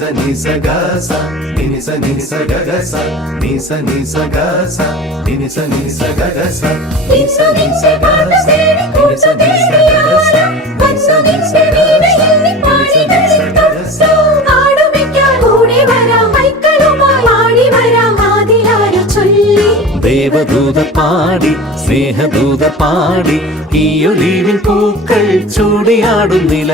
നിസ നിസ Gaza നിസ നിസ Gaza നിസ നിസ Gaza നിസ നിസ Gaza നിസ നിസ Gaza നിസ നിസ Gaza നിസ നിസ വീണയിൽ പാടി Gaza ആടുമിക്കാൻ ഓടി വരാം മൈക്കളുമായി ആടി വരാം ആദിലായി ചൊല്ലി ദേവദൂത പാടി സ്നേഹദൂത പാടി ഈ ഒലിവിൻ പൂക്കൾ ചൂടിയാടുന്നില്ല